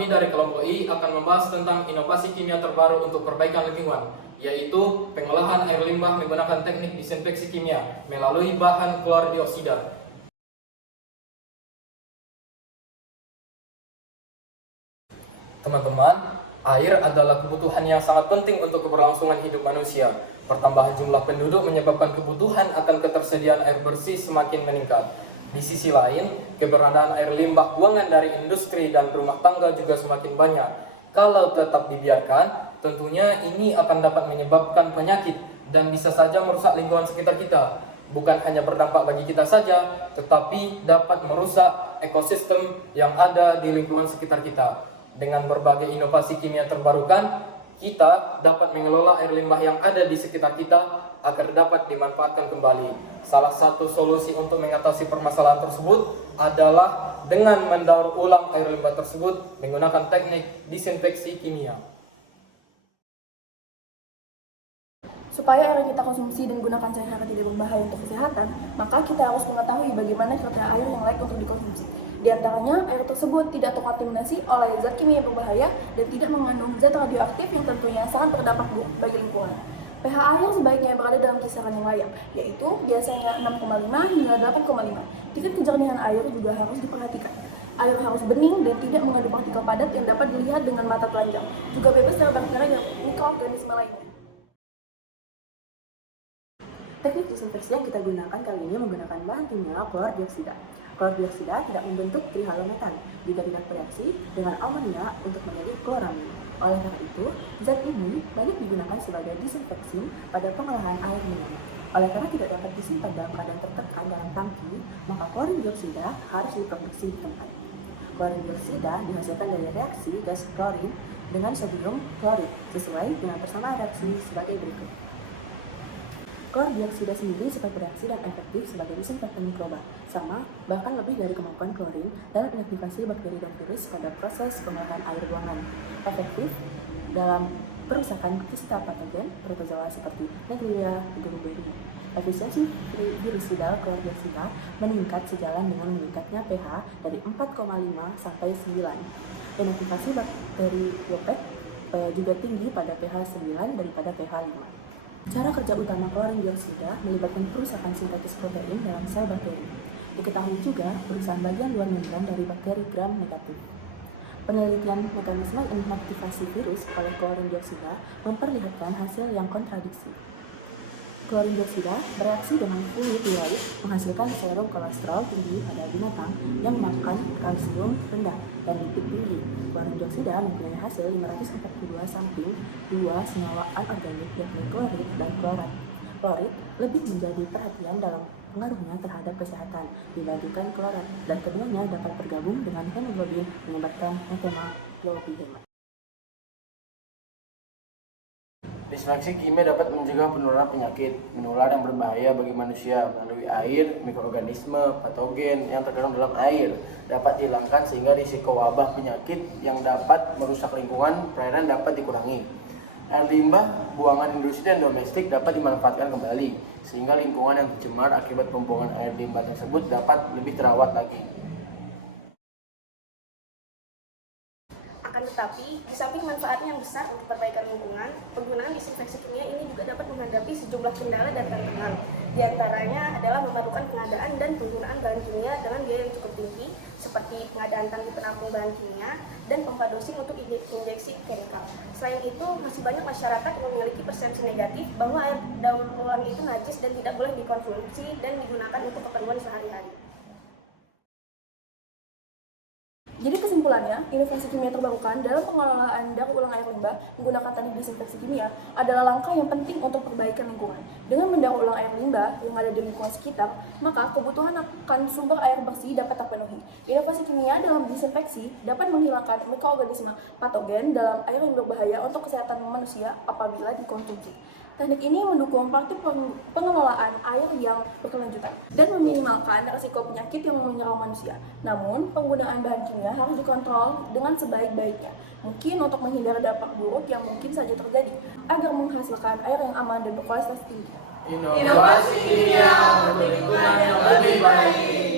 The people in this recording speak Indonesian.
Kami dari kelompok I akan membahas tentang inovasi kimia terbaru untuk perbaikan lingkungan, yaitu pengolahan air limbah menggunakan teknik disinfeksi kimia melalui bahan klor dioksida. Teman-teman, air adalah kebutuhan yang sangat penting untuk keberlangsungan hidup manusia. Pertambahan jumlah penduduk menyebabkan kebutuhan akan ketersediaan air bersih semakin meningkat. Di sisi lain, keberadaan air limbah buangan dari industri dan rumah tangga juga semakin banyak. Kalau tetap dibiarkan, tentunya ini akan dapat menyebabkan penyakit dan bisa saja merusak lingkungan sekitar kita. Bukan hanya berdampak bagi kita saja, tetapi dapat merusak ekosistem yang ada di lingkungan sekitar kita. Dengan berbagai inovasi kimia terbarukan, kita dapat mengelola air limbah yang ada di sekitar kita agar dapat dimanfaatkan kembali. Salah satu solusi untuk mengatasi permasalahan tersebut adalah dengan mendaur ulang air limbah tersebut menggunakan teknik disinfeksi kimia. Supaya air yang kita konsumsi dan gunakan sehari-hari tidak berbahaya untuk kesehatan, maka kita harus mengetahui bagaimana kriteria air yang layak untuk dikonsumsi. Di antaranya, air tersebut tidak terkontaminasi oleh zat kimia yang berbahaya dan tidak mengandung zat radioaktif yang tentunya sangat berdampak buruk bagi lingkungan. pH air sebaiknya berada dalam kisaran yang layak, yaitu biasanya 6,5 hingga 8,5. Tingkat kejernihan air juga harus diperhatikan. Air harus bening dan tidak mengandung partikel padat yang dapat dilihat dengan mata telanjang, juga bebas dari bakteri dan mikroorganisme lainnya. Teknik disinfeksi yang kita gunakan kali ini menggunakan bahan kimia klor dioksida. Klor dioksida tidak membentuk trihalometan jika tidak bereaksi dengan amonia untuk menjadi kloramin. Oleh karena itu, zat ini banyak digunakan sebagai disinfeksin pada pengolahan air minum. Oleh karena tidak dapat disimpan dalam keadaan tertekan dalam tangki, maka klorin dioksida harus diproduksi di tempat. Klorin dioksida dihasilkan dari reaksi gas klorin dengan sodium klorid sesuai dengan persamaan reaksi sebagai berikut. Klor dioksida sendiri cepat bereaksi dan efektif sebagai disinfektan mikroba, sama bahkan lebih dari kemampuan klorin dalam inaktivasi bakteri dan virus pada proses pengolahan air buangan. Efektif dalam perusakan kristal patogen protozoa seperti Naegleria beriberi. Efisiensi virusidal klor dioksida meningkat sejalan dengan meningkatnya pH dari 4,5 sampai 9. Inaktivasi bakteri Wopek juga tinggi pada pH 9 daripada pH 5. Cara kerja utama klorin dioksida melibatkan perusakan sintetis protein dalam sel bakteri. Diketahui juga perusakan bagian luar membran dari bakteri gram negatif. Penelitian mekanisme inaktivasi virus oleh klorin dioksida memperlihatkan hasil yang kontradiksi. Klorin dioksida bereaksi dengan fluid ureik menghasilkan serum kolesterol tinggi pada binatang yang makan kalsium rendah dan lipid tinggi. Klorin dioksida mempunyai hasil 542 samping 2 senyawa anorganik yakni klorid dan klorat. Klorid lebih menjadi perhatian dalam pengaruhnya terhadap kesehatan dibandingkan klorat, dan keduanya dapat bergabung dengan hemoglobin menyebabkan hemoglobinema. Disinfeksi kimia dapat mencegah penularan penyakit menular yang berbahaya bagi manusia melalui air. Mikroorganisme patogen yang terkandung dalam air dapat dihilangkan sehingga risiko wabah penyakit yang dapat merusak lingkungan perairan dapat dikurangi. Air limbah buangan industri dan domestik dapat dimanfaatkan kembali sehingga lingkungan yang tercemar akibat pembuangan air limbah tersebut dapat lebih terawat lagi. Tetapi, di samping manfaatnya yang besar untuk perbaikan lingkungan, penggunaan disinfeksi kimia ini juga dapat menghadapi sejumlah kendala dan tantangan. Di antaranya adalah memerlukan pengadaan dan penggunaan bahan kimia dengan biaya yang cukup tinggi, seperti pengadaan tangki penampung bahan kimia dan pompa dosing untuk injeksi chemical. Selain itu, masih banyak masyarakat yang memiliki persepsi negatif bahwa air daur ulang itu najis dan tidak boleh dikonsumsi dan digunakan untuk keperluan sehari-hari. Jadi kesimpulannya, inovasi kimia terbarukan dalam pengelolaan daur ulang air limbah menggunakan teknik disinfeksi kimia adalah langkah yang penting untuk perbaikan lingkungan. Dengan mendaur ulang air limbah yang ada di lingkungan sekitar, maka kebutuhan akan sumber air bersih dapat terpenuhi. Inovasi kimia dalam disinfeksi dapat menghilangkan mikroorganisme patogen dalam air yang berbahaya untuk kesehatan manusia apabila dikonsumsi. Teknik ini mendukung praktik pengelolaan air yang berkelanjutan dan meminimalkan risiko penyakit yang menyerang manusia. Namun, penggunaan bahan kimia harus dikontrol dengan sebaik-baiknya, mungkin untuk menghindari dampak buruk yang mungkin saja terjadi, agar menghasilkan air yang aman dan berkualitas tinggi. Inovasi kimia untuk lingkungan yang lebih baik.